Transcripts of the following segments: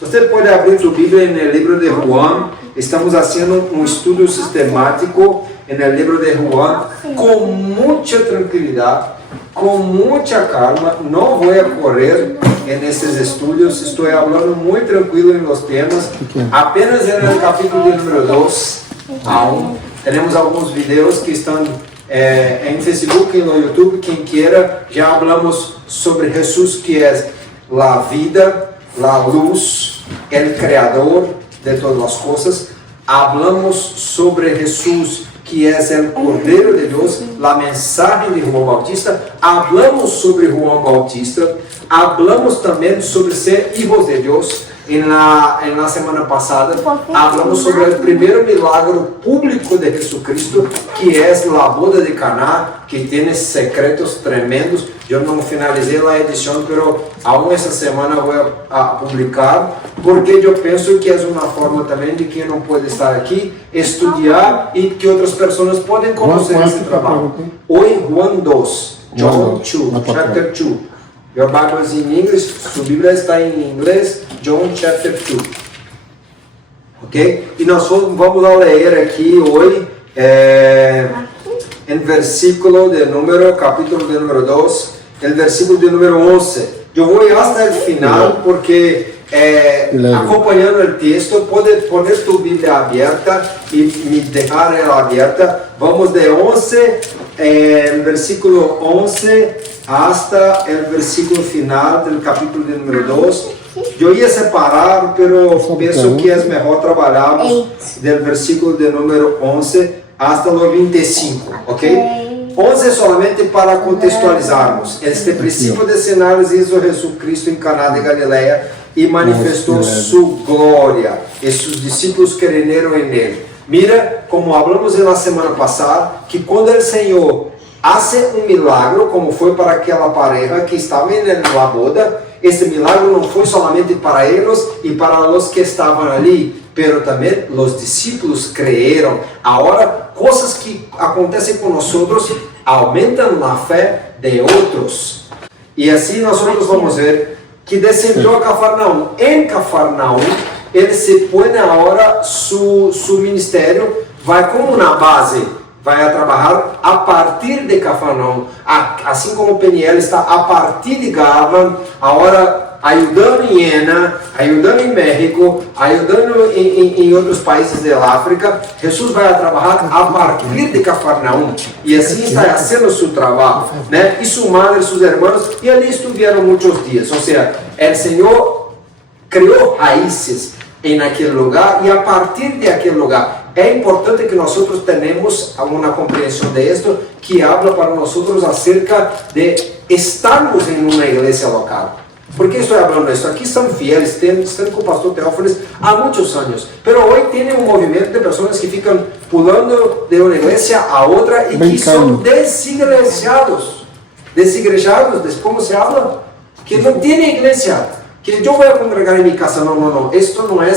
Você pode abrir sua Bíblia no livro de Juan. Estamos fazendo um estudo sistemático no livro de Juan com muita tranquilidade, com muita calma. Não vou correr nesses estudos. Estou falando muito tranquilo nos temas. Apenas no capítulo de número 2 a 1. Temos alguns vídeos que estão em Facebook e no YouTube. Quem queira, já falamos sobre Jesus, que é a vida, a luz, o Criador de todas as coisas. Hablamos sobre Jesus, que é o Cordeiro de Deus, a mensagem de João Bautista. Hablamos sobre João Bautista. Hablamos também sobre ser hijos de Deus. Na semana passada, hablamos sobre o primeiro milagre público de Jesucristo, que é a boda de Caná, que tem secretos tremendos. Eu não finalizei a edição, mas aún essa semana vou publicar, porque eu penso que é uma forma também de quem não pode estar aqui, estudar e que outras pessoas podem conhecer esse trabalho. Hoje, Juan 2, John 2, chapter 2. Your Bible is in English, sua Bíblia está em inglês, John chapter 2. Ok? E nós vamos ler aqui hoje, em versículo de número, capítulo de número 2, el versículo de número 11. Eu vou até o final, porque acompanhando o texto, pode poner tu Bíblia aberta e me deixar ela aberta. Vamos de 11, versículo 11, hasta o versículo final do capítulo de número 2. Eu ia separar, mas penso que é melhor trabalharmos do versículo de número 11 hasta o 25, ok? 11 solamente para contextualizarmos. Este princípio de sinais hizo Jesucristo em Caná de Galileia e manifestou sua glória, e seus discípulos creyeron em ele. Mira, como hablamos na semana passada, que quando o Senhor hace um milagre, como foi para aquela pareja que estava na boda, esse milagre não foi solamente para eles e para os que estavam ali, pero também os discípulos creyeron. Agora, coisas que acontecem com nós aumentam a fé de outros. E assim nós vamos ver que descendeu a Cafarnaum. Em Cafarnaum, ele se põe agora, seu ministério vai como na base, vai a trabalhar a partir de Cafarnaum, assim como Peniel está a partir de Garland, agora ajudando em Ena, ajudando em México, ajudando em outros países da África. Jesus vai a trabalhar a partir de Cafarnaum, e assim está fazendo seu trabalho, né? E sua madre, seus irmãos, e ali estiveram muitos dias. Ou seja, o Senhor criou raízes naquele lugar, e a partir de aquele lugar, é importante que nós tenhamos uma compreensão disso, que habla para nós acerca de estarmos em uma igreja local. Por que estou falando isso? Aqui são fieles, estão com o pastor Teófanes há muitos anos, mas hoje tem um movimento de pessoas que ficam pulando de uma igreja a outra e que são desigrejados. Desigrejados, como se habla? Que não tem igreja. Que eu vou congregar em minha casa. Não. Isto não é.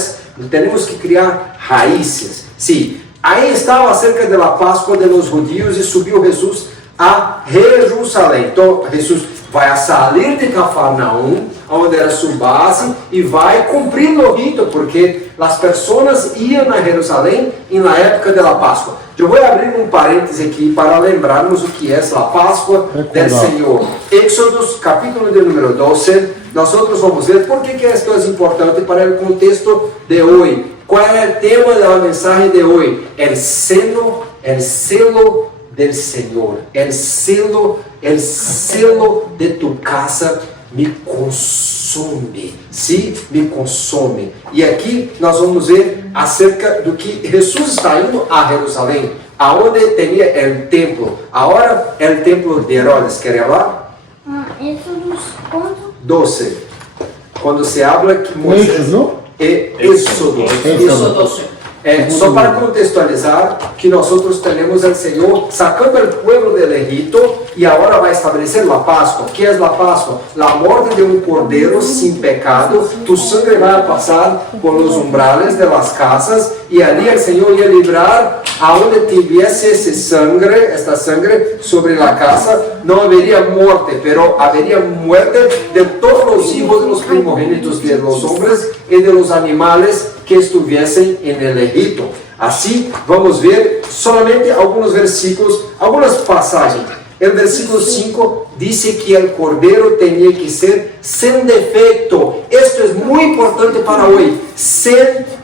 Temos que criar raízes. Sim. Aí estava acerca da Páscoa de los judíos e subiu Jesus a Jerusalém. Então, Jesus vai a sair de Cafarnaum, onde era sua base, e vai cumprir o rito, porque as pessoas iam a Jerusalém na época da Páscoa. Eu vou abrir um parêntese aqui para lembrarmos o que é a Páscoa do Senhor. Éxodos, capítulo de número 12. Nós vamos ver por que isso é importante para o contexto de hoje. Qual é o tema da mensagem de hoje? El selo del Senhor. El selo de tu casa me consome. Sim, me consome. E aqui nós vamos ver acerca do que Jesus está indo a Jerusalém, aonde tinha o templo. Agora é o templo de Herodes. Quer falar? Éxodos quanto? 12. Quando se habla que Moisés... Éxodo. Só para contextualizar que nós temos o Senhor sacando o povo do Egito e agora vai estabelecer a Páscoa. O que é a Páscoa? A morte de um cordeiro sem pecado. Tu sangue vai passar por os umbrales de las casas y allí el Señor iba a librar a donde tuviese esta sangre sobre la casa. No habría muerte, pero habría muerte de todos los hijos de los primogénitos de los hombres y de los animales que estuviesen en el Egipto. Así vamos a ver solamente algunos versículos, algunas pasajes. El versículo 5 dice que el cordero tenía que ser sin defecto. Esto es muy importante para hoy. Sin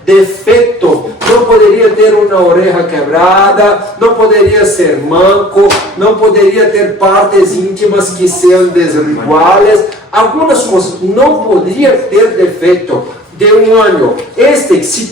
defecto. No podría tener una oreja quebrada, no podría ser manco, no podría tener partes íntimas que sean desiguales. Algunas cosas no podría tener defecto. De un año,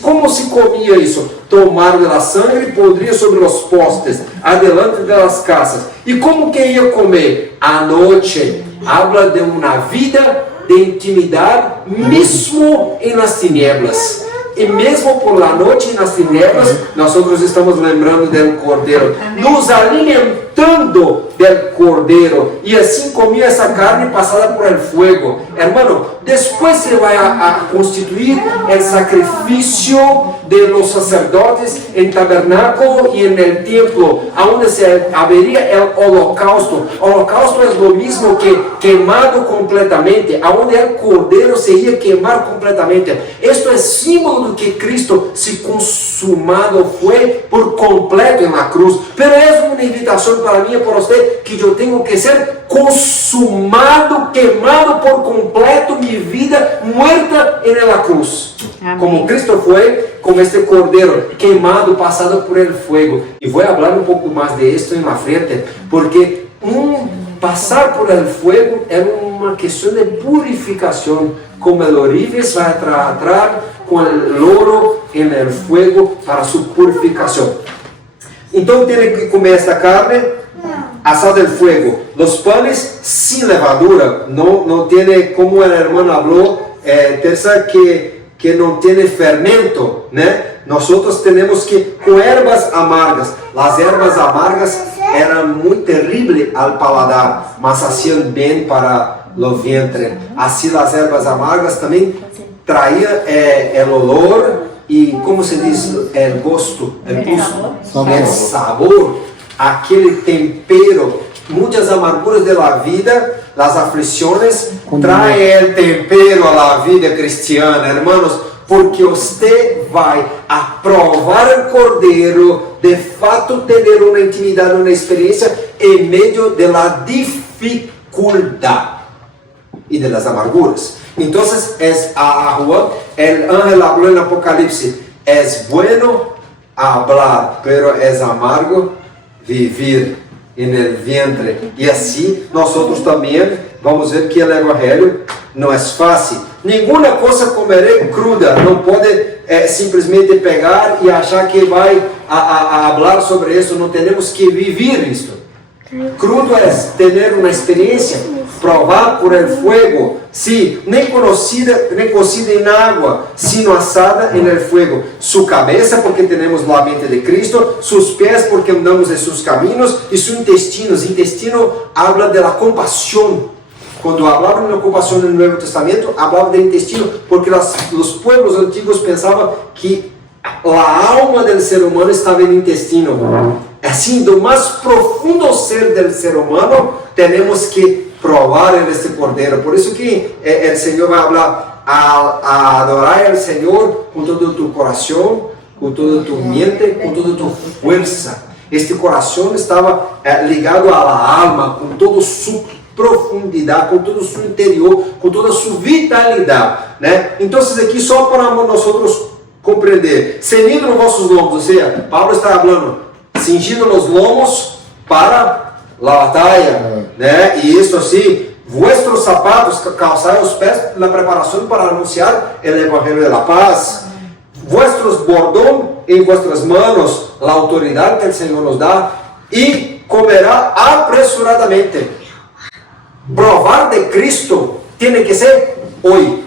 ¿cómo se comía eso? Tomar de la sangre y pondría sobre los postes, adelante de las casas. ¿Y cómo que iba a comer? Anoche. Habla de una vida de intimidad, mismo en las tinieblas. Y mesmo por la noche en las tinieblas, nosotros estamos lembrando del Cordero, nos alimentando del Cordero, y así comía esa carne pasada por el fuego. Hermano, después se va a constituir el sacrificio de los sacerdotes en tabernáculo y en el templo, a donde se habría el holocausto. Holocausto es lo mismo que quemado completamente, a donde el Cordero se iba a quemar completamente. Esto es símbolo de que Cristo se consumado fue por completo en la cruz. Pero es una invitación para mí y para usted que yo tengo que ser consumado, quemado por completo, mi vida muerta en la cruz. Amén. Como Cristo fue con este Cordero quemado, pasado por el fuego. Y voy a hablar un poco más de esto en la frente, porque pasar por el fuego era una cuestión de purificación, como el oribe va a tratar con el oro en el fuego para su purificación. Entonces tiene que comer esta carne asada del fuego, los panes sin levadura, no tiene, como el hermano habló, tercera, que no tiene fermento, ¿no? Nosotros tenemos que, con hierbas amargas, las hierbas amargas eran muy terribles al paladar, mas hacían bien para los vientres. Así las hierbas amargas también traían el olor y, ¿cómo se dice? El gusto, el sabor, aquel tempero. Muchas amarguras de la vida, las aflicciones, traen el tempero a la vida cristiana, hermanos, porque usted va a probar el Cordero, de fato tener una intimidad, una experiencia en medio de la dificultad y de las amarguras. Entonces, a Juan, el ángel habló en Apocalipsis, es bueno hablar, pero es amargo vivir en el vientre. Y así nosotros también vamos a ver que el evangelio no es fácil. Ninguna cosa comeré cruda, no puede simplesmente pegar y achar que va a hablar sobre eso. No tenemos que vivir esto. Crudo es tener una experiencia, provar por el fuego, sí, nem cocida en agua, sino asada en el fuego. Su cabeza, porque tenemos la mente de Cristo, sus pies, porque andamos en sus caminos, y su intestino. El intestino habla de la compasión. Cuando hablaban de la compasión en el Nuevo Testamento, hablaban del intestino, porque los pueblos antiguos pensaban que la alma del ser humano estaba en el intestino. Así, do más profundo ser del ser humano, tenemos que probar en este Cordero. Por eso que el Señor va a hablar, a adorar al Señor con todo tu corazón, con toda tu mente, con toda tu fuerza. Este corazón estaba ligado a la alma, con toda su profundidad, con todo su interior, con toda su vitalidad, ¿no? Entonces aquí só para nosotros compreender, ceñido los vossos lomos, o sea, Pablo está hablando, cingindo los lomos para la batalla, ¿no? Y esto así, vuestros zapatos, calzad los pies, la preparación para anunciar el Evangelio de la paz, vuestros bordón en vuestras manos, la autoridad que el Señor nos da, y comerá apresuradamente. Provar de Cristo tiene que ser hoy,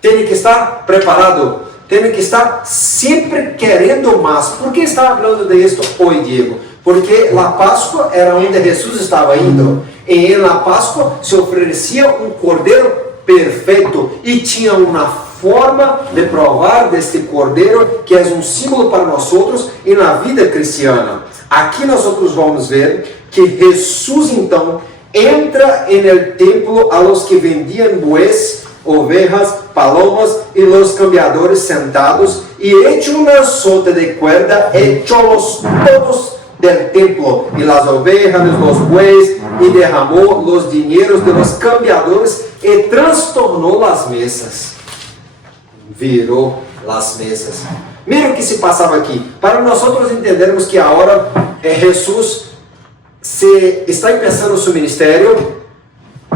tiene que estar preparado, tiene que estar siempre queriendo más. ¿Por qué está hablando de esto hoy, Diego? Porque la Pascua era donde Jesús estaba indo, y en la Pascua se ofrecía un Cordero perfecto, y tinha una forma de provar deste cordeiro que é um símbolo para nós outros e na vida cristiana. Aqui nós vamos ver que Jesus então entra en el templo a los que vendían bueyes, ovejas, palomas y los cambiadores sentados, y hecho un azote de cuerda, echólos todos del templo, y las ovejas, los bueyes, y derramó los dineros de los cambiadores, y trastornó las mesas. Virou las mesas. Mira o que se passava aqui. Para nós entendermos que agora Jesus está empezando su ministério,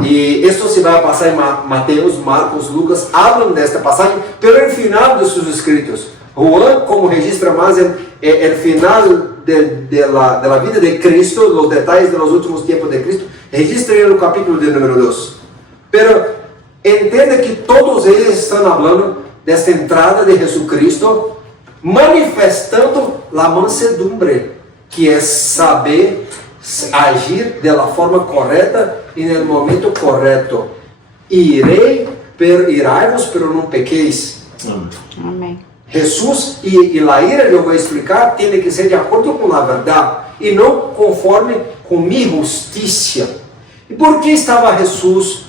y esto se va a pasar en Mateus, Marcos, Lucas, hablan de esta pasaje, pero en el final de sus escritos. Juan, como registra más el final de la vida de Cristo, los detalles de los últimos tiempos de Cristo, registra en el capítulo de número 2. Pero entende que todos ellos están hablando de esta entrada de Jesucristo, manifestando la mansedumbre, que es saber agir de la forma correta e no momento correto. Irai-vos, pero não pequeis. Amém. Jesus e a ira, eu vou explicar, tem que ser de acordo com a verdade e não conforme com minha justiça. E por que estava Jesus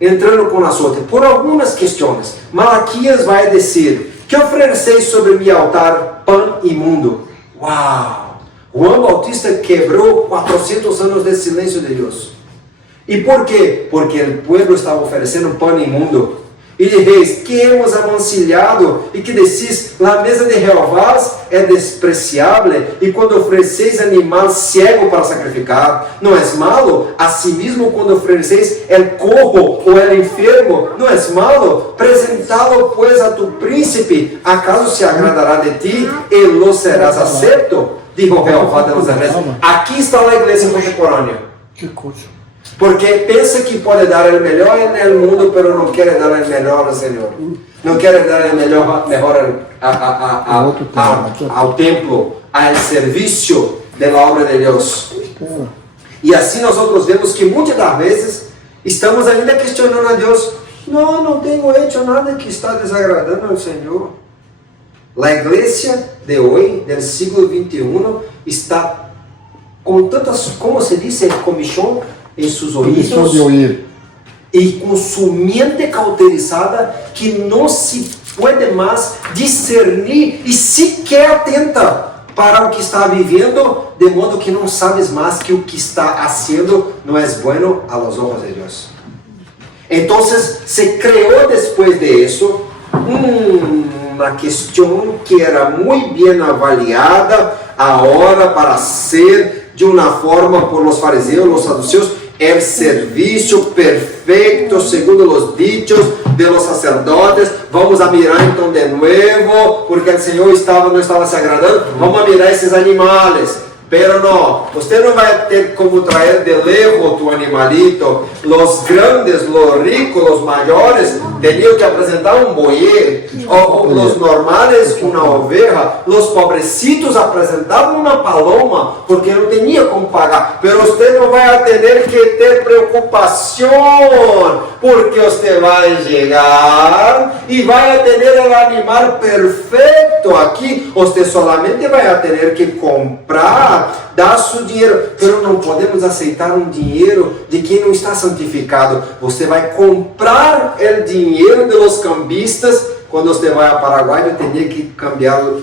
entrando com azote? Por algumas questões. Malaquias vai dizer: que ofereceis sobre meu altar pão imundo. Uau! Juan Bautista quebrou 400 anos de silêncio de Deus. E por quê? Porque o povo estava oferecendo pão imundo. E dizeis: que hemos amancilhado, e que decís: a mesa de Jeová é despreciável, e quando ofereceis animal cego para sacrificar, não é malo? Asimismo, quando ofereceis el cojo ou el enfermo, não é malo? Presentá-lo, pois, a tu príncipe, acaso se agradará de ti, e lo serás acepto? Dijo Jeová de los ejércitos. Aqui está a igreja contemporânea. Que coisa. Porque pensa que pode dar o melhor no mundo, mas não quer dar o melhor ao Senhor. Não quer dar o melhor ao templo, ao serviço da obra de Deus. E assim nós vemos que muitas das vezes estamos ainda questionando a Deus. Não tenho hecho nada que está desagradando ao Senhor. A igreja de hoje, do século XXI, está com tantas, como se diz, comichão em seus ouvidos e com sua mente cauterizada que não se pode mais discernir e sequer atenta para o que está vivendo, de modo que não sabes mais que o que está fazendo não é bueno a los ojos de Deus. Então, se criou depois de isso uma questão que era muito bem avaliada agora para ser de uma forma por los fariseus, los saduceus, el serviço perfeito segundo os dichos de los sacerdotes. Vamos a mirar então de novo, porque o Senhor não estava se agradando. Vamos a mirar esses animais. Pero não, você não vai ter como trazer de lejos tu animalito. Os grandes, os ricos, os maiores, tinham que apresentar um boi. Os normais, uma oveja. Os pobrecitos apresentavam uma paloma, porque não tinha como pagar. Pero você não vai ter que ter preocupação, porque você vai chegar e vai ter o animal perfeito aqui. Você solamente vai ter que comprar, dar seu dinheiro, pero não podemos aceitar um dinheiro de quem não está santificado. Você vai comprar o dinheiro dos cambistas. Quando você vai a Paraguai, eu tinha que cambiar o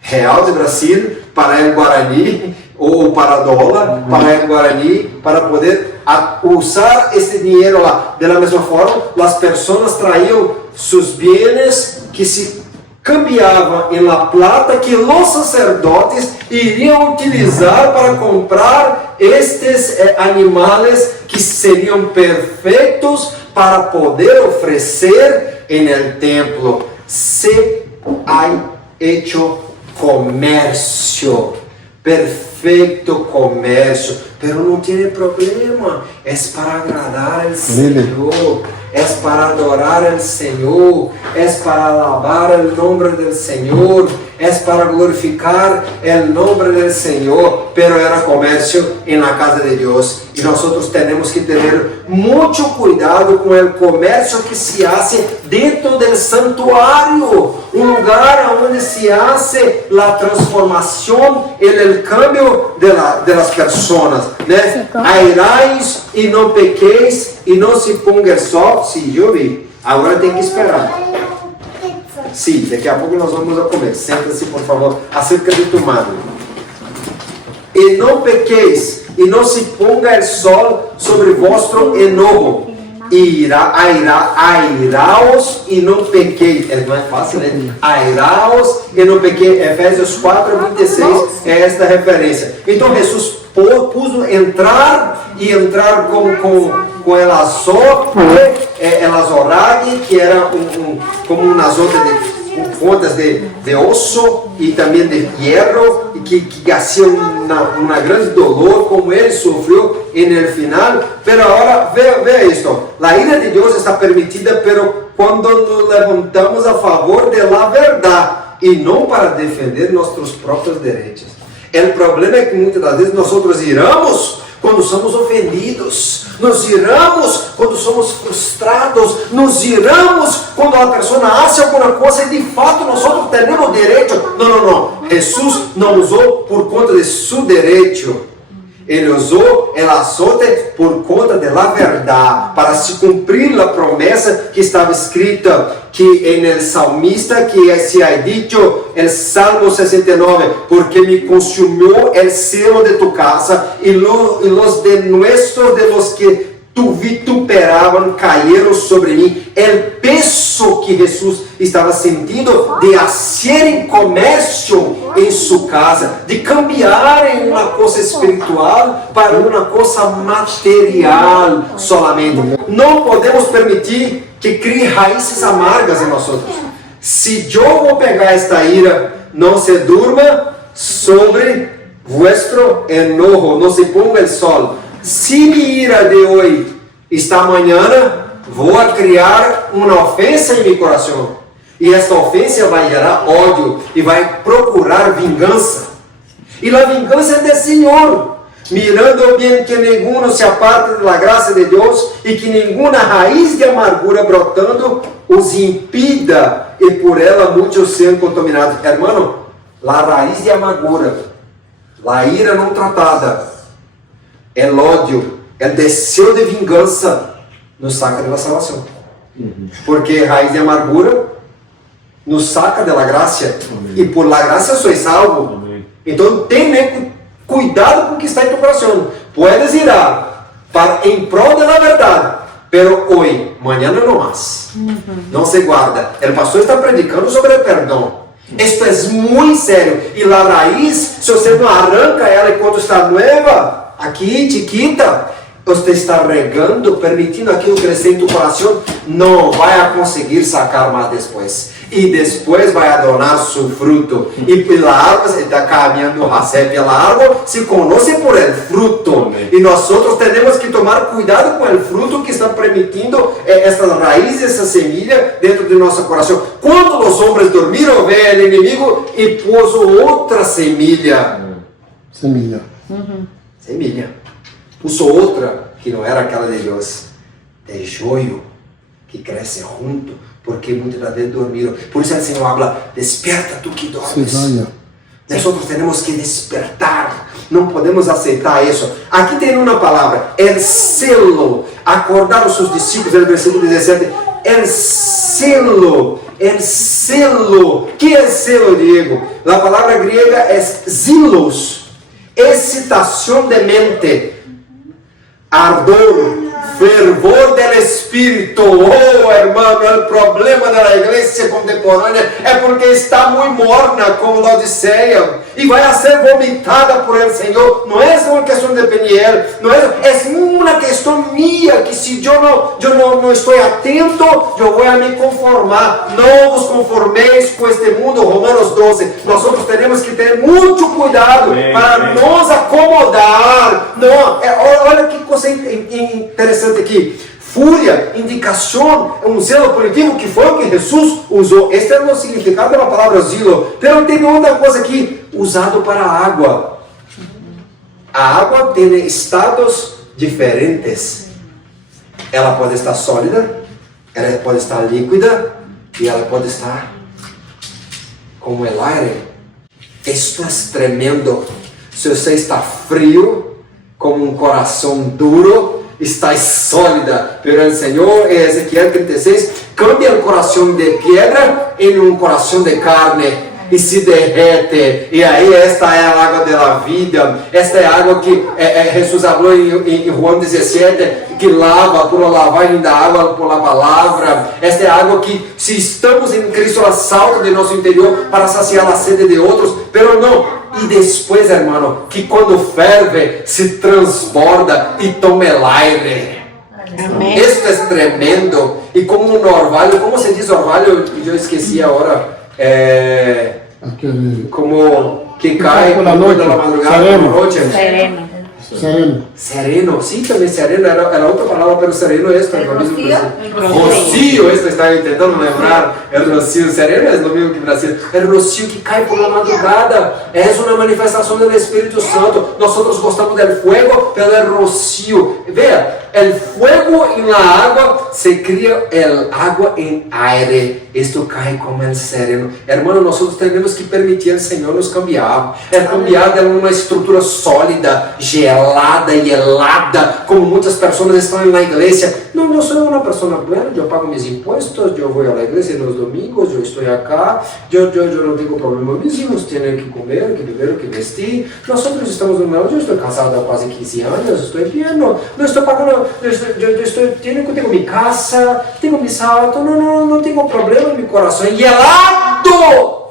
real de Brasil para o Guarani, ou para dólar, para o Guarani, para poder usar esse dinheiro lá. Da mesma forma, as pessoas traíam seus bens que se cambiava em la plata que os sacerdotes iriam utilizar para comprar estes animais que seriam perfeitos para poder oferecer en el templo. Se há hecho comércio, perfeito comércio, pero não tem problema, é para agradar ao Senhor. Es para adorar al Senhor, es para alabar el nombre del Senhor, es para glorificar el nombre del Señor, pero era comercio en la casa de Dios. Y nosotros tenemos que tener mucho cuidado con el comercio que se hace dentro del santuario, un lugar donde se hace la transformación, el cambio de las personas, né? Airais e não pequeis e não se ponga el sol. Sim, eu vi. Agora tem que esperar. Sim, daqui a pouco nós vamos a comer. Senta-se, por favor, acerca de tu mano. E não pequeis, e não se ponga el sol sobre vosso enojo. Airaos e não pequeis. É mais fácil, né? Airaos e não pequeis. Efésios 4:26 é esta referência. Então Jesus pôs entrar com el azote, el azorrague, que era como un azote de pontas de osso e também de hierro, e que hacía una grande dolor, como ele sofreu no final. Pero agora, vea esto, la ira de Deus está permitida, pero quando nos levantamos a favor de la verdade, e não para defender nossos próprios direitos. O problema é que muitas das vezes nós iramos quando somos ofendidos, nos iramos quando somos frustrados, nos iramos quando a pessoa hace alguma coisa e de fato nós temos direito. Não. Jesus não usou por conta de seu direito. Ele usou o azote por conta da verdade, para se cumprir a promessa que estava escrita, que no salmista, que se ha dicho, el Salmo 69, porque me consumió el celo de tu casa, y los denuestos de los que tu vituperaban cayeron sobre mim. O peso que Jesus estava sentindo de hacer comércio em sua casa, de cambiar em uma coisa espiritual para uma coisa material solamente. Não podemos permitir que crie raízes amargas em nós. Se eu vou pegar esta ira, não se durma sobre vuestro enojo, não se ponga el sol. Se minha ira de hoje está amanhã, vou a criar uma ofensa em meu coração. E esta ofensa vai gerar ódio e vai procurar vingança. E a vingança é do Senhor, mirando bem que nenhum se aparte da graça de Deus e que nenhuma raiz de amargura brotando os impida e por ela muitos sejam contaminados. Hermano, a raiz de amargura, a ira não tratada, o ódio, o desejo de vingança nos saca da salvação. Porque raiz de amargura nos saca da graça. E por la graça sois salvo. Então tem cuidado com o que está em tu coração. Puedes ir em prol da verdade, pero hoje, amanhã não mais. Não se guarda. O pastor está predicando sobre o perdão. Isto é muito sério. E a raiz, se você não arranca ela enquanto está nova, aqui, chiquita, você está regando, permitindo aquilo crescer em tu coração, não vai conseguir sacar mais depois. E depois vai donar seu fruto. E pela árvore, está caminhando pela árvore, se conhece por el fruto. E nós temos que tomar cuidado com o fruto que está permitindo essas raízes, essa semilha dentro de nosso coração. Quando os homens dormiram, veio o inimigo e pôs outra semilha. Semilha. Semilha. Puso outra que não era aquela de Deus. É joio que cresce junto, porque muitas vezes dormiram. Por isso o Senhor habla, desperta tu que dormes. Nós temos que despertar. Não podemos aceitar isso. Aqui tem uma palavra, el selo. Acordaram seus discípulos, no versículo 17. El selo. El selo. Que é selo, Diego? A palavra grega é zilos. Excitação de mente. Ardor, fervor del Espírito. Oh, hermano, o problema da igreja contemporânea é porque está muito morna, como Laodiceia, e vai ser vomitada por el Senhor. Não é uma questão de Peniel, não é uma questão minha, que se eu não estou atento, eu vou me conformar. Não vos conformeis com este mundo, Romanos 12. Nós temos que ter muito cuidado para nos acomodar. Não, olha que coisa interessante aqui. fúria, indicação, um zelo punitivo, que foi o que Jesus usou. Este é o significado da palavra zelo. Pero tem outra coisa aqui, usado para a água. A água tem estados diferentes. Ela pode estar sólida, ela pode estar líquida e ela pode estar como o aire. Isto é tremendo. Se você está frio, como um coração duro, está sólida. Pero o Senhor, em Ezequiel 36, cambia o coração de pedra em um coração de carne. E se derrete, e aí esta é a água da vida, esta é a água que Jesus falou em João 17, que lava por a lavagem da água, por a palavra. Esta é a água que, se estamos em Cristo, ela salta de nosso interior para saciar a sede de outros, pero não. E depois, irmão, que quando ferve, se transborda e toma el aire. Amém. Isto é tremendo. E como um orvalho, como se diz orvalho? Eu esqueci agora. Como que cai por la noche, da madrugada, sereno. Sereno, sim, também sereno era outra palavra, pero sereno é esta. Rocío, esta estava tentando lembrar. É o rocío, sereno é o mesmo que Brasil. É o rocío que cai por la madrugada. É uma manifestação do Espírito Santo. Nós gostamos do fogo, pero é rocío. Veja, o fogo em la água se cria el água em aire. Isto cai como el sereno. Hermano, nós temos que permitir ao Senhor nos cambiar. Cambiar de uma estrutura sólida, gelada e helada, como muitas pessoas estão na igreja. Não, eu sou uma pessoa boa, eu pago meus impostos, eu vou à igreja nos domingos, eu estou aqui, eu não tenho problema, meus filhos têm que comer, que beber, que vestir. Nós estamos no meu, eu estou casado há quase 15 anos, estou bem, não estou pagando, tenho minha casa, tenho meu salto, não tenho problema no meu coração. E helado!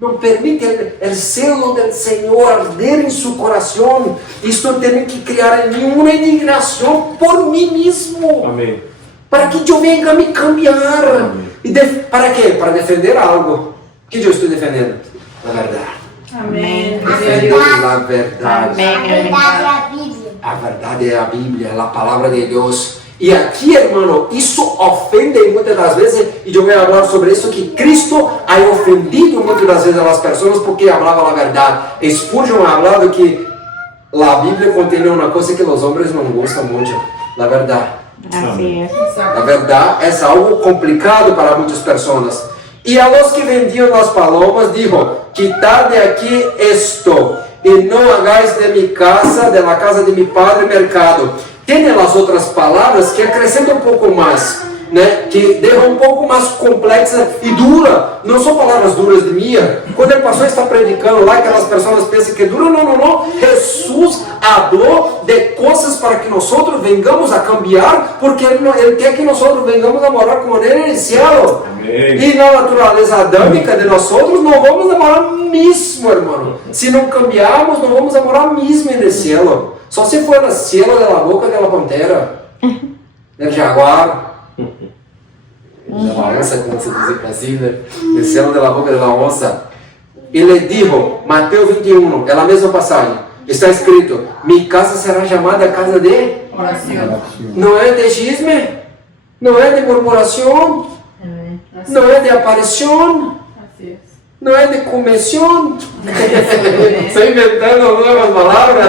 Não permite o selo do Senhor arder em seu coração. Isto tem que criar em mim uma indignação por mim mesmo. Amém. Para que eu venha me cambiar. E para quê? Para defender algo. O que eu estou defendendo? A verdade. Amém. Defender a verdade. Amém. A verdade é a Bíblia. A verdade é a Bíblia, é a palavra de Deus. E aqui, irmão, isso ofende muitas das vezes, e eu vou falar sobre isso, que Cristo ha ofendido muitas das vezes as pessoas porque falava a verdade. Spurgeon ha falado que a Bíblia contém uma coisa que os homens não gostam muito, a verdade. A verdade é algo complicado para muitas pessoas. E a los que vendiam as palomas, dijo, quitad de aqui esto, e não hagáis de mi casa, de la casa de mi padre, mercado. Tem as outras palavras que acrescentam um pouco mais, né? Que deixam um pouco mais complexa e dura. Não são palavras duras de minha. Quando o pastor está predicando lá, aquelas pessoas pensam que é dura. Não. Jesus falou de coisas para que nós vengamos a cambiar, porque Ele quer que nós vengamos a morar com Ele no céu. E na natureza adâmica de nós não vamos a morar mesmo, irmão. Se não cambiarmos, não vamos a morar mesmo no céu. Só se for na cielo da boca da pantera, do jaguar, da onça, como se diz em Brasil, né? No cielo da boca da onça. Ele dijo, Mateus 21, é a mesma passagem, está escrito, minha casa será chamada casa de oração. Não é de chisme, não é de murmuração, não é de aparição, não é de comissão. Estou inventando novas palavras.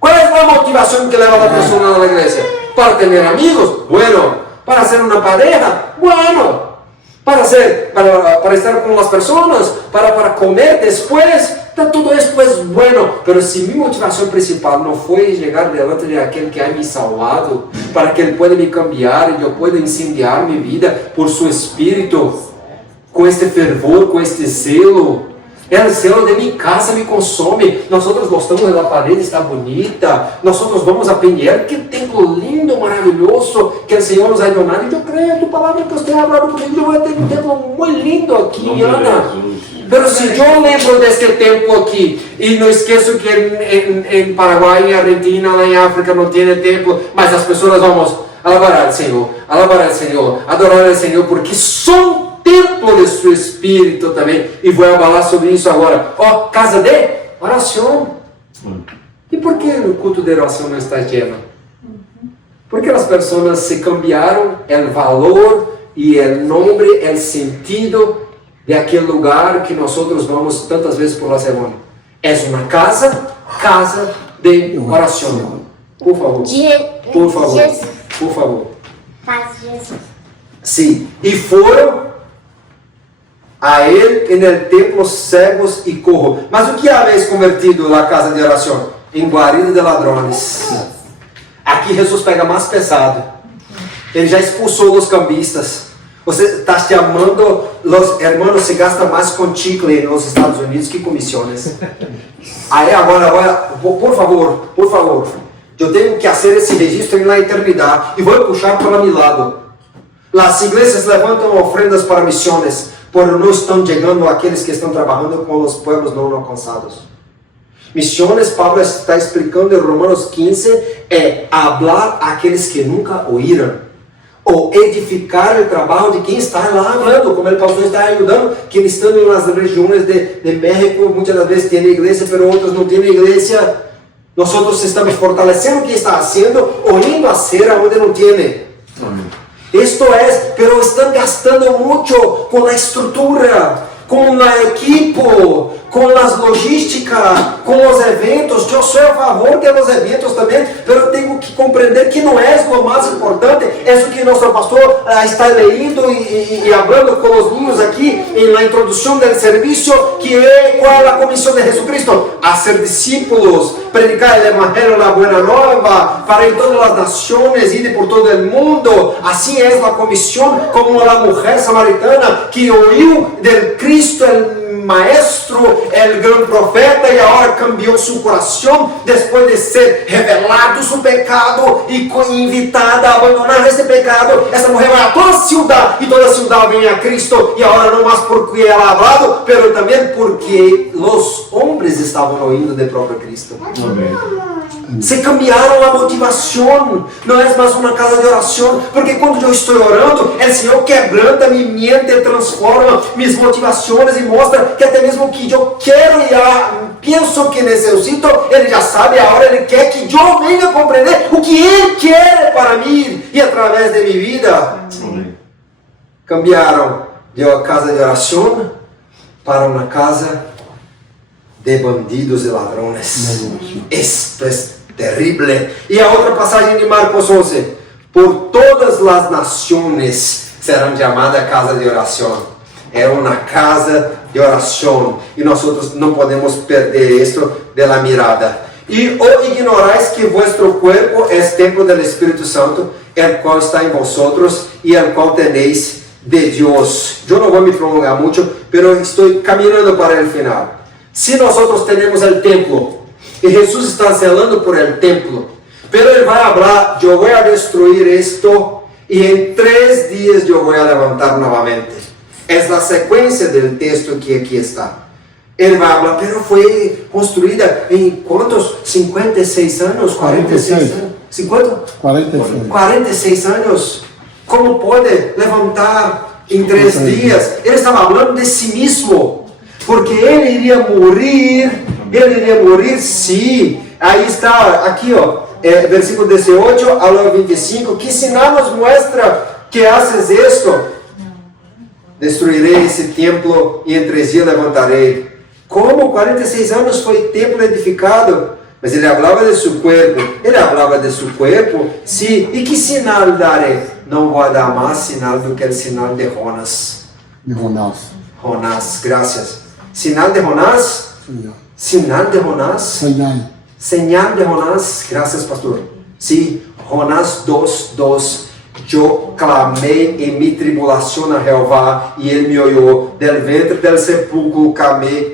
Qual é a motivação que leva a pessoa na igreja? Para ter amigos? Bueno. Para ser uma pareja? Bueno. Para estar com as pessoas? Para comer depois? Tudo isso é bueno. Pero se minha motivação principal não foi chegar diante de aquele que ha me salvado, para que ele possa me cambiar e eu possa incendiar minha vida por seu Espírito, com este fervor, com este zelo. O zelo de minha casa me consome. Nós gostamos da parede, está bonita. Nós vamos a Pinheiro, que templo lindo, maravilhoso, que o Senhor nos ha donado. E eu creio, a tua palavra que você ha falado comigo, eu vou ter um templo muito lindo aqui, Ana. Mas se eu lembro deste templo aqui, e não esqueço que em Paraguai, em Argentina, lá em África não tem templo, mas as pessoas vamos alabar ao Senhor, adorar ao Senhor, porque são templo de seu Espírito também. E vou falar sobre isso agora. Casa de oração. E por que o culto de oração não está lleno? Porque as pessoas se cambiaram o valor e o nome, o sentido de aquele lugar que nós vamos tantas vezes por la semana. É uma casa de oração. Por favor. Por favor. Por favor. Paz Jesus. Sim. E foram a ele no templo cegos e corro. Mas o que habéis convertido a casa de oração? Em guarida de ladrões. Aqui Jesus pega mais pesado. Ele já expulsou os cambistas. Você está chamando, os irmãos se gastam mais com chicle nos Estados Unidos que com missões. Aí agora, por favor, eu tenho que fazer esse registro na eternidade e vou puxar para meu lado. As igrejas levantam ofrendas para missões, porém não estão chegando aqueles que estão trabalhando com os pueblos não alcançados. Missões, Pablo está explicando em Romanos 15, é falar àqueles que nunca ouviram, ou edificar o trabalho de quem está lá hablando, como o pastor está ajudando, quem está nas regiões de México, muitas das vezes tem igreja, mas outras não têm igreja. Nós estamos fortalecendo o que está fazendo, ou indo a ser onde não tem. Isto é, pero estão gastando muito com a estrutura, com a equipe, com as logísticas, com os eventos. Eu sou a favor de los eventos também, mas tenho que compreender que não é o mais importante. É o que nosso pastor está lendo e falando com os niños aqui na introdução do serviço, que é qual é a comissão de Jesucristo: hacer discípulos, predicar o evangelho, a boa nova, para em todas as nações, ir por todo o mundo. Assim é a comissão, como a mulher samaritana que ouviu de Cristo, maestro, o grande profeta, e agora cambiou seu coração depois de ser revelado seu pecado e invitada a abandonar esse pecado. Essa mulher vai a toda a cidade e toda a cidade vem a Cristo, e agora não mais porque ela ha hablado, mas também porque os homens estavam ouvindo de próprio Cristo. Amém. Se cambiaram a motivação, não é mais uma casa de oração, porque quando eu estou orando, o Senhor quebranta minha mente, transforma minhas motivações e mostra que até mesmo que eu quero e penso que necessito, Ele já sabe a hora, Ele quer que eu venha compreender o que Ele quer para mim e através de minha vida. Amém. Cambiaram de uma casa de oração para uma casa de bandidos e ladrões. Isto é terrível. E a outra passagem de Marcos 11: por todas as nações serão chamadas casa de oração. É uma casa de oração e nós não podemos perder isso de la mirada. E ou ignorais que vuestro corpo é templo do Espírito Santo, el qual está em vosotros e el qual tenéis de Deus. Eu não vou me prolongar muito, mas estou caminhando para o final. Se nós temos o templo e Jesus está zelando por el templo, pero Ele vai falar: eu vou destruir esto e em 3 dias eu vou levantar novamente. É a sequência do texto que aqui está. Ele vai falar: pero foi construída em quantos? 56 anos? 46 anos? 50? 46 anos. Como pode levantar em 3 dias? Ele estava falando de si mesmo, porque ele iria morrer. Ele iria morrer, sim. Aí está, aqui ó, versículo 18 ao 25. Que sinal nos mostra que haces esto? Destruirei esse templo e em 3 dias levantarei. Como 46 anos foi templo edificado? Mas ele falava de seu corpo. Ele falava de seu corpo, sim. E que sinal darei? Não vou dar mais sinal do que o sinal de Jonas. Jonás, graças. Sinal de Jonás? Sinal de Jonás? Señal de Jonás, graças pastor. Sim, Jonás 2:2. Eu clamei em minha tribulação a Jeová e Ele me ouviu. Del ventre del sepulcro clamei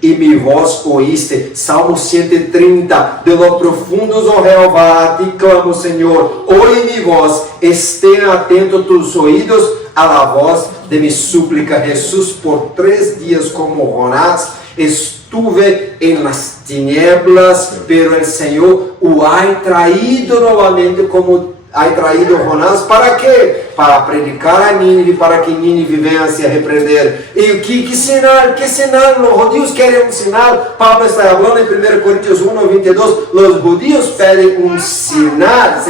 e mi voz oíste. Salmo 130. De lo profundos, oh Jeová, a ti clamo, Senhor. Oye mi voz, estén atentos tus oídos a la voz de mi súplica. Jesús, por 3 dias como Jonás, estuve en las tinieblas, pero el Señor o ha traído novamente como ha traído Jonás, ¿para quê? Para predicar a Nínive, para que Nínive venha se arrepender. E que sinal? Que sinal? Os judíos querem um sinal. Pablo está falando em 1 Coríntios 1:22. Os judíos pedem um señal.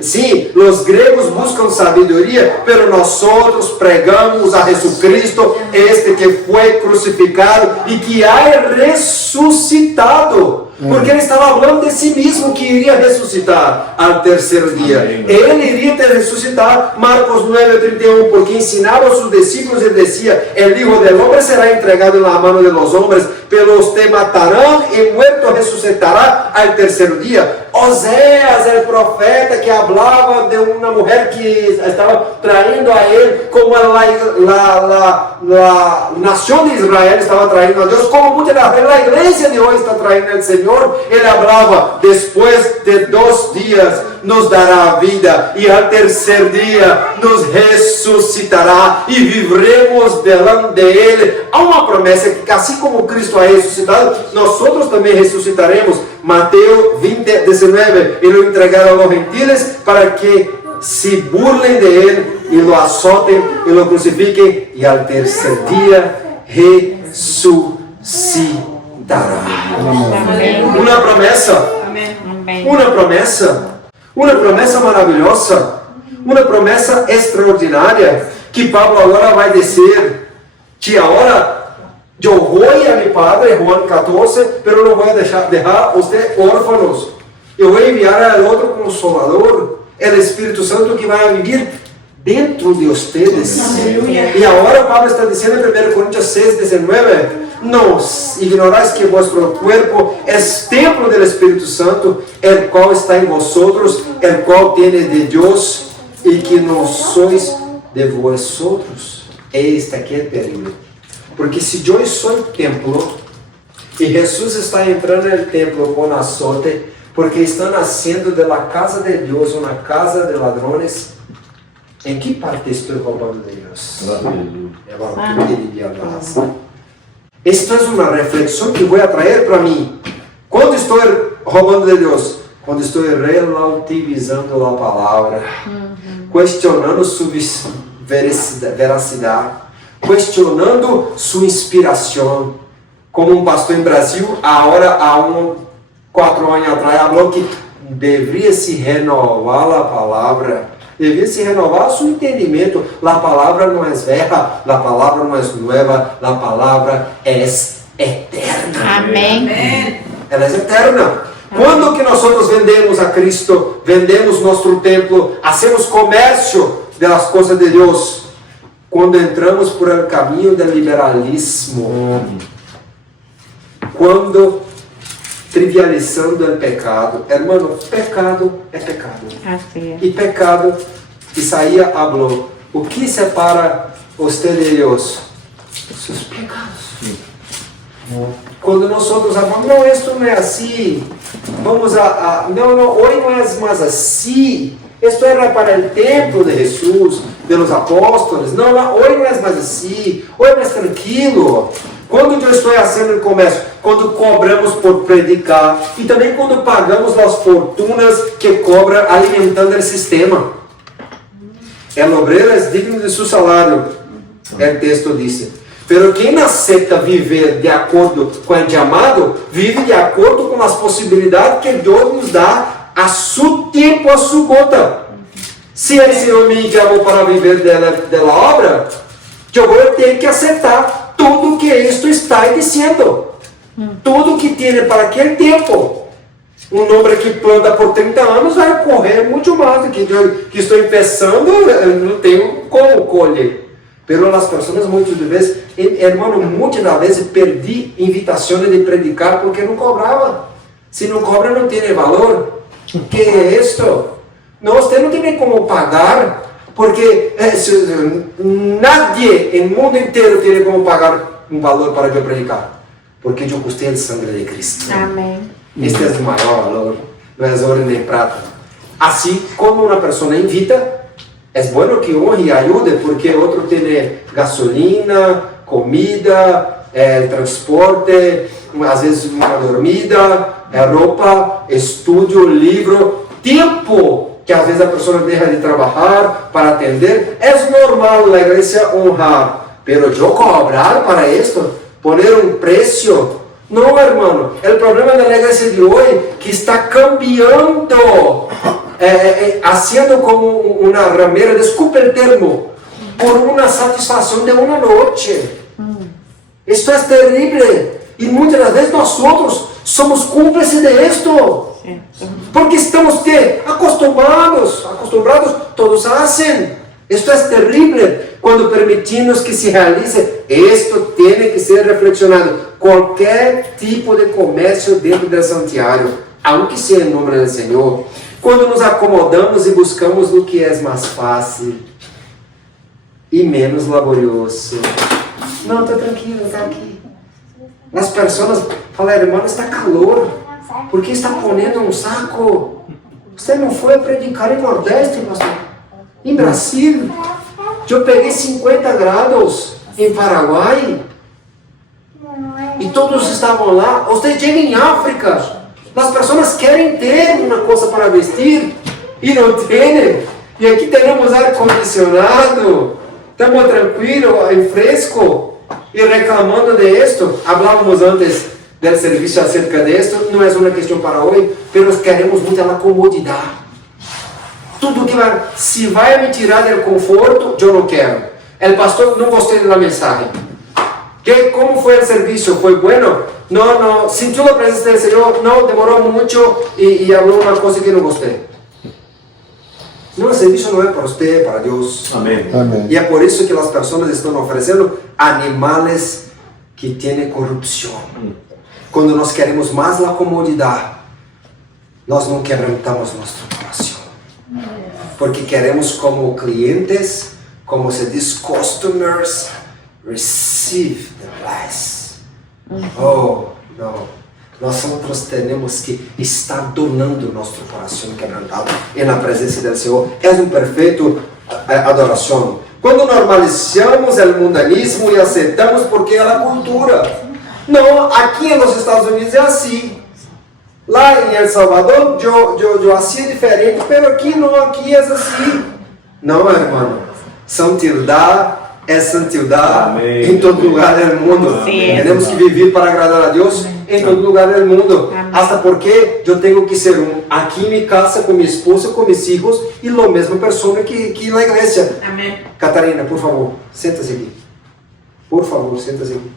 Sim, os gregos buscam sabedoria, pero nosotros pregamos a Jesucristo, este que foi crucificado e que ha ressuscitado. Porque ele estava falando de si mesmo que iria ressuscitar ao terceiro dia. Ele iria ter ressuscitado. Marcos 9:31, porque ensinava aos seus discípulos e dizia: El Hijo del Hombre será entregado na mão de los hombres, pelos te matarão e muerto ressuscitará ao terceiro dia. Oséias, o profeta que falava de uma mulher que estava traindo a ele, como a nação de Israel estava traindo a Deus, como muitas das vezes a igreja de hoje está traindo ao Senhor. Ele falava: depois de 2 dias nos dará a vida, e ao terceiro dia nos ressuscitará, e viveremos delante dele. Há uma promessa que, assim como Cristo é ressuscitado, nós outros também ressuscitaremos. Mateus 20:19, e lo entregaram aos gentiles para que se burlem de ele e lo azotem e lo crucifiquem, e ao terceiro dia ressuscitará. Uma promessa, uma promessa maravilhosa, uma promessa extraordinária, que Pablo agora vai dizer, que agora eu vou a mi Padre, Juan 14, pero não vou deixar vocês órfãos. Eu vou enviar ao outro Consolador, o Espírito Santo, que vai viver dentro de vocês. E agora Pablo está dizendo em 1 Coríntios 6:19, não ignorais que vosso corpo é templo do Espírito Santo, el qual está em vosotros, el qual tiene de Deus, e que não sois de vosotros. Este aqui é terrível. Porque se eu sou o templo, e Jesus está entrando no templo com azote, porque está nascendo da casa de Deus uma casa de ladrões, em que parte estou roubando de Deus? Esta é uma reflexão que vou trazer para mim. Quando estou roubando de Deus? Quando estou relativizando a palavra, questionando sua veracidade, questionando sua inspiração. Como um pastor em Brasil, agora há 4 anos atrás, falou que deveria se renovar a palavra, deveria se renovar seu entendimento. A palavra não é velha, a palavra não é nova, a palavra é eterna. Amém. Ela é eterna. Quando que nós vendemos a Cristo, vendemos nosso templo, hacemos comércio das coisas de Deus? Quando entramos por el caminho do liberalismo, quando trivializando o pecado. Hermano, pecado é pecado. Assim. E pecado, Isaías falou, o que separa você de Deus? Seus pecados. Quando nós outros falamos, não, isso não é assim, vamos não, hoje não é mais assim, isso era para o templo de Jesus, de los apóstolos, não, hoje não é mais assim, hoje é mais tranquilo. Quando eu estou fazendo o comércio? Quando cobramos por predicar, e também quando pagamos as fortunas que cobra alimentando o sistema. El obreiro é digno de seu salário, o texto diz. Pero quem aceita viver de acordo com o chamado, vive de acordo com as possibilidades que Deus nos dá a seu tempo, a sua gota. Se Ele Senhor me chamou para viver da obra, eu vou ter que aceitar tudo que isto está dizendo. Tudo que tem para aquele tempo. Um homem que planta por 30 anos vai correr muito mais do que eu que estou começando, não tenho como colher. Pero as pessoas muitas vezes, hermano, muitas vezes perdi invitações de predicar porque não cobrava. Se não cobra, não tem valor. Que é isto? Não, você não tem como pagar, porque nadie no mundo inteiro tem como pagar um valor para eu predicar. Porque eu custei o sangue de Cristo. Amém. Este é o maior valor, não é ouro nem prata. Assim como uma pessoa invita, é bom que honre e ajude, porque outro tem gasolina, comida, transporte, às vezes uma dormida, roupa, estudo, livro, tempo que às vezes a pessoa deixa de trabalhar para atender. É normal na igreja honrar, pero eu cobrar para isto, poner um preço. Não, irmão, o problema da igreja de hoje que está cambiando, haciendo como uma ramera, desculpe o termo, por uma satisfação de uma noite. Isto é terrível. E muitas das vezes nós somos cúmplices de esto. Porque estamos acostumbrados, todos fazem. Isto é terrível. Quando permitimos que se realize, isto tem que ser reflexionado. Qualquer tipo de comércio dentro do santuário, aunque seja em nome do Senhor, quando nos acomodamos e buscamos o que é mais fácil e menos laborioso. Não, estou tranquilo, está aqui. As pessoas falam, irmão, está calor. Por que está ponendo um saco? Você não foi predicar em Nordeste, pastor? Em Brasil? Eu peguei 50 graus em Paraguai. E todos estavam lá. Você chega em África. As pessoas querem ter uma coisa para vestir e não têm. E aqui temos ar-condicionado. Estamos tranquilos, em fresco. E reclamando de esto. Falávamos antes do serviço acerca de esto. Não é uma questão para hoje, mas queremos muito a comodidade. Tudo que vai, se vai me tirar do conforto, eu não quero. O pastor, não gostei da mensagem. Como foi o serviço? Foi bueno? Não, sentiu a presença do Senhor? Não, demorou muito e falou uma coisa que não gostei. Não, o serviço não é para você, é para Deus. Amém. Amém. E é por isso que as pessoas estão oferecendo animais que têm corrupção. Quando nós queremos mais a comodidade, nós não quebrantamos nosso coração. Porque queremos como clientes, como se diz, customers, receive the bless. Oh, não. Nós outros temos que estar donando nosso coração quebrantado na presença do Senhor. É um perfeito adoração. Quando normalizamos o mundanismo e aceitamos porque é a cultura. Não, aqui nos Estados Unidos é assim. Lá em El Salvador, eu assim é diferente, mas aqui não, aqui é assim. Não, irmão. Santidade é santidade em todo lugar do mundo. Sim. Temos que viver para agradar a Deus em todo lugar do mundo. Hasta porque eu tenho que ser aqui em minha casa, com minha esposa, com meus filhos, e a mesma pessoa que na igreja. Amém. Catarina, por favor, senta-se aqui. Por favor, senta-se aqui.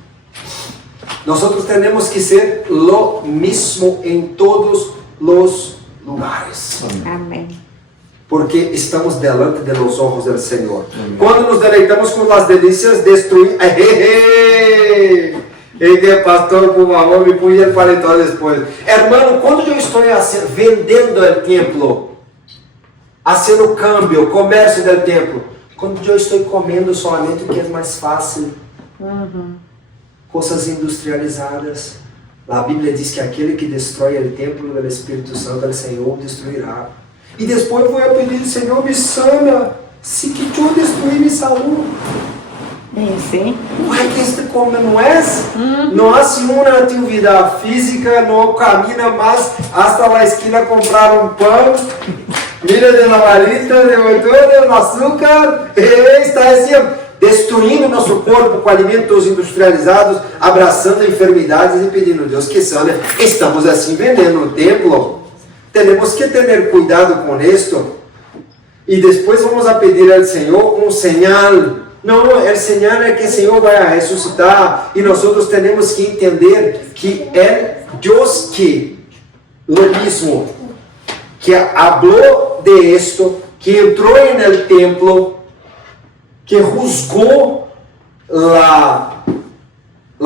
Nós temos que ser lo mismo em todos os lugares. Amém. Porque estamos delante de los ojos del Senhor. Quando nos deleitamos com as delícias, destruir. Pastor, por favor, me põe o paletó depois. Hermano, quando eu estou vendendo o templo, fazendo câmbio, comércio do templo, quando eu estou comendo somente o que é mais fácil, coisas industrializadas, a Bíblia diz que aquele que destrói o templo do Espírito Santo, o Senhor destruirá. E depois eu vou pedir, Senhor, me sana, se que tu destruir minha saúde. Sim. Não é que isso como não é? Não há uma atividade física, não camina mais hasta a esquina comprar um pão, mira de la varita, de motor, de açúcar, e está assim, destruindo nosso corpo com alimentos industrializados, abraçando enfermidades e pedindo Deus que sane. Estamos assim vendendo o templo. Temos que ter cuidado com isto. E depois vamos a pedir ao Senhor um sinal. Não, o sinal é que o Senhor vai ressuscitar. E nós temos que entender que é Deus que, lo mismo, que falou de esto, que entrou no templo, que juzgou a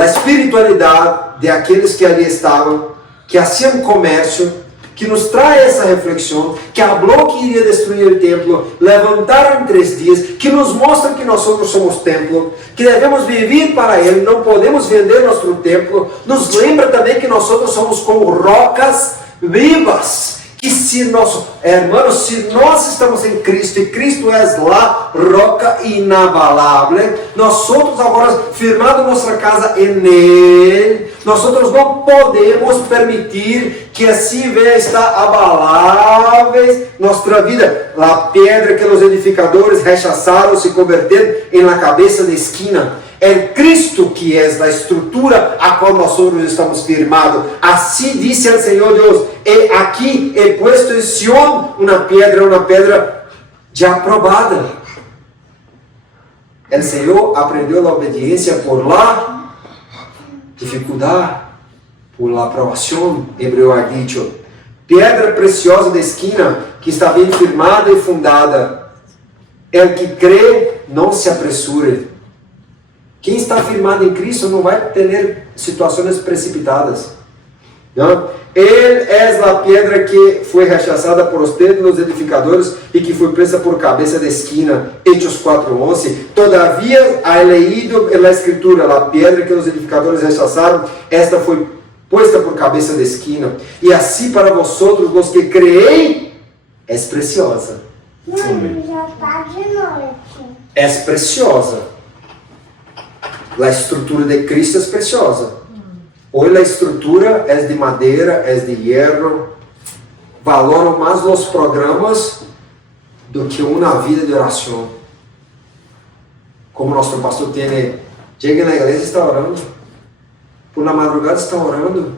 espiritualidade de aqueles que ali estavam, que faziam comércio, que nos traz essa reflexão, que falou que iria destruir o templo, levantaram em 3 dias, que nos mostra que nós somos templo, que devemos viver para Ele, não podemos vender nosso templo, nos lembra também que nós somos como rocas vivas, que se nós, hermanos, se nós estamos em Cristo e Cristo é a roca inabalável, nós outros agora firmado nossa casa em Ele, nós outros não podemos permitir que assim venha estar abaláveis nossa vida. A pedra que os edificadores rechaçaram se converter em la cabeça de esquina. É Cristo que é a estrutura a qual nós estamos firmados. Assim disse o Senhor Deus: e aqui he puesto em Sion uma pedra já aprovada. O Senhor aprendeu a obediência por la dificuldade, por la aprovação. Hebreu ha dicho: pedra preciosa de esquina que está bem firmada e fundada. El que crê não se apressure. Quem está firmado em Cristo não vai ter situações precipitadas. Não? Ele é a pedra que foi rechaçada por ustedes, os edificadores, e que foi presa por cabeça de esquina. Hechos 4:11. Todavia, ha leído na Escritura, a pedra que os edificadores rechaçaram, esta foi puesta por cabeça de esquina. E assim para vosotros, os que creem, é preciosa. Mãe, já está de noite. É preciosa. A estrutura de Cristo é preciosa. Hoje a estrutura é de madeira, é de hierro. Valoram mais os programas do que uma vida de oração. Como nosso pastor tem, chega na igreja e está orando. Por la madrugada está orando.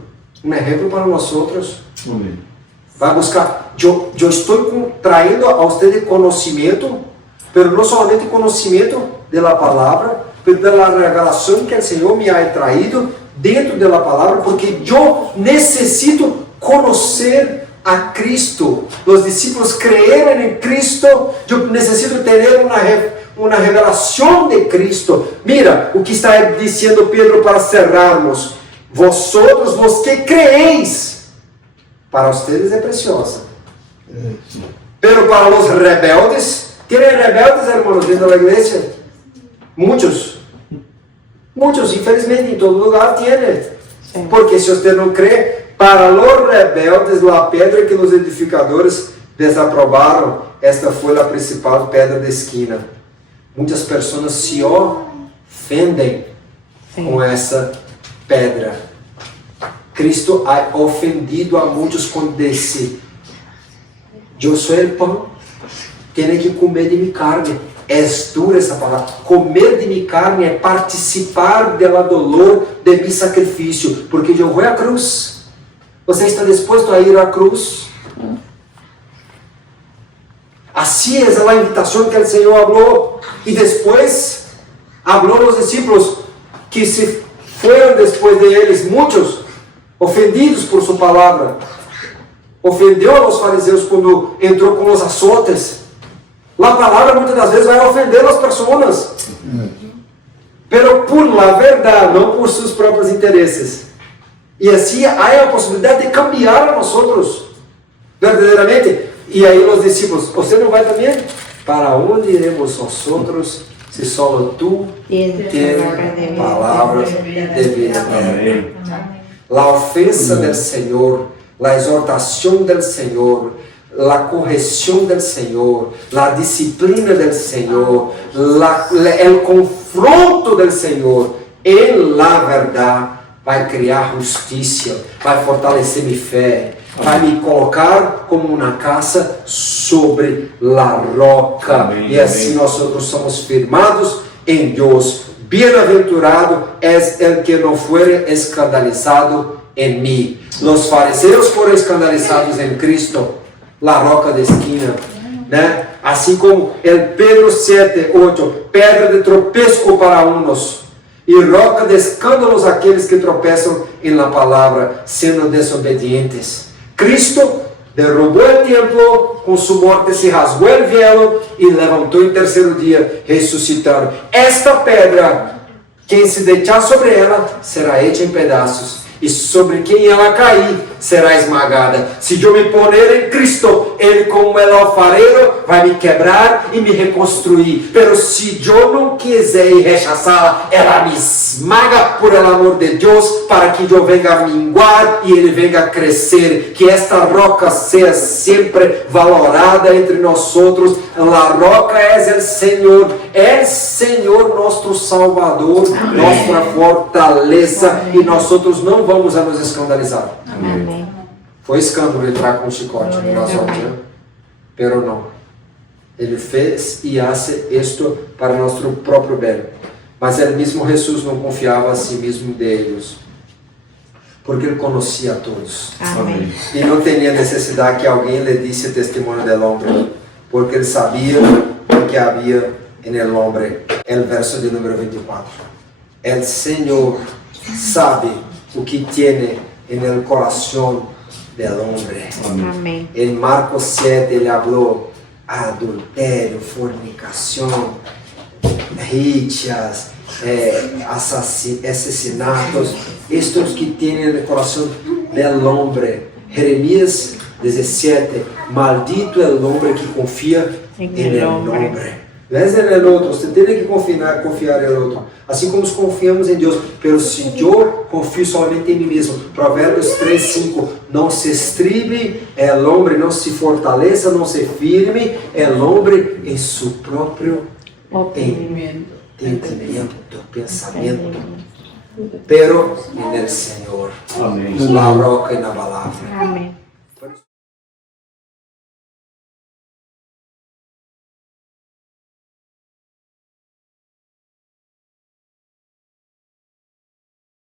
Um exemplo para nós outros. Vai buscar. Eu estou traindo a você conhecimento, mas não somente conhecimento da palavra, mas da revelação que o Senhor me ha traído dentro da palavra, porque eu necessito conhecer a Cristo. Os discípulos creyeron em Cristo. Eu necessito ter uma revelação de Cristo. Mira o que está dizendo Pedro para cerrarmos. Vosotros, vos que creéis, para ustedes é preciosa. Pero para os rebeldes, ¿tienen rebeldes, hermanos, dentro da igreja? Muitos, infelizmente, em todo lugar tiene. Porque se você não crê, para os rebeldes, a pedra que os edificadores desaprovaram, esta foi a principal pedra de esquina. Muitas pessoas se ofendem com essa pedra. Cristo ha ofendido a muitos quando disse: eu sou o pão, tem que comer de minha carne. É dura essa palavra. Comer de minha carne é participar da dolor de meu sacrifício, porque eu vou à cruz. Você está disposto a ir à cruz? Assim é a invitação que o Senhor falou. E depois falou aos discípulos que se foram depois de eles, muitos ofendidos por sua palavra. Ofendeu aos fariseus quando entrou com os açotes. A palavra muitas das vezes vai ofender as pessoas, pero por la verdade, não por seus próprios interesses. E assim há a possibilidade de cambiar a nós outros, verdadeiramente. E aí os discípulos: você não vai também? Para onde iremos nós outros, se só tu tens palavras de vida eterna? A ofensa do Senhor, a exortação do Senhor, a correção do Senhor, a disciplina do Senhor, o confronto do Senhor, em la verdade, vai criar justiça, vai fortalecer minha fé, vai me colocar como uma casa sobre la roca. Amém, e assim nós somos firmados em Deus. Bienaventurado es el que não fuere escandalizado em mim. Os fariseus foram escandalizados em Cristo, la roca de esquina, né? Assim como el Pedro 7:8, pedra de tropeço para uns e roca de escândalos aqueles que tropeçam em la palavra, sendo desobedientes. Cristo derrubou o templo, com sua morte se rasgou o velo e levantou em terceiro dia, ressuscitando. Esta pedra, quem se deitar sobre ela, será hecha em pedaços. E sobre quem ela cair, será esmagada. Se eu me poner em Cristo, Ele, como el alfarero, vai me quebrar e me reconstruir. Pero se eu não quiser e rechazá-la, ela me esmaga por el amor de Deus, para que eu venga a minguar e ele venga a crescer. Que esta roca seja sempre valorada entre nós outros. La roca é o Senhor nosso Salvador, nossa fortaleza, e nós outros não vamos a nos escandalizar. Amém. Foi escândalo entrar com um chicote no nosso altar, pero não. Ele fez e hace isto para nosso próprio bem. Mas ele mesmo Jesus não confiava a si mesmo deles, porque ele conhecia a todos. Amém. E não tinha necessidade que alguém lhe disse o testemunho do homem, porque ele sabia o que havia no homem. É o verso de número 24. El Senhor sabe o que tem no coração del hombre. Amém. En Marcos 7 ele falou adultério, fornicação, ritas, assassinatos, estes que têm no coração del hombre. Jeremias 17, maldito é o homem que confia en el hombre. Não é no outro, você tem que confiar no outro. Assim como confiamos em Deus. Pero se eu confio somente em mim mesmo. Provérbios 3:5. Não se estribe el hombre, não se fortaleça, não se firme el hombre em seu próprio entendimento, pensamento. Pero en el Senhor, Amém. la roca e na palavra. Amém.